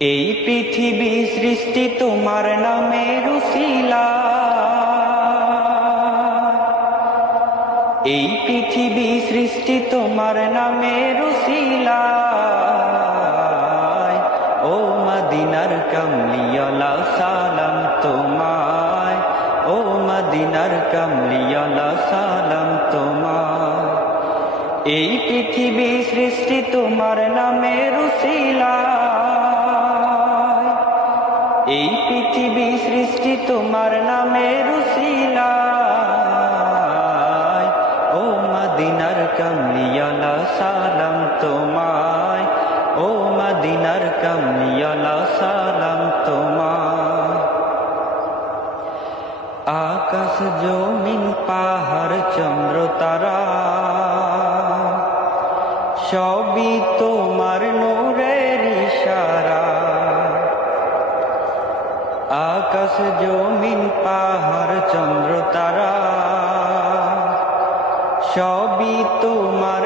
এই পৃথিবী সৃষ্টি তোমার নামের উসিলায়, এই পৃথিবী সৃষ্টি তোমার নামের উসিলায়। ও মদিনার কামলিওয়ালা সালাম তোমায়, ও মদিনার কামলিওয়ালা সালাম তোমায়। এই পৃথিবী সৃষ্টি তোমার নামের উসিলায়, এই পৃথিবী সৃষ্টি তোমার নামের উসিলায়। ও মদিনার কামলিওয়ালা সালাম তোমায়, ও মদিনার কামলিওয়ালা সালাম তোমায়। আকাশ জমিন পাহাড় চন্দ্র তারা সবই তোমার নূরের ইশারা। আকাশ জমিন পাহাড় চন্দ্র তারা সবই তোমার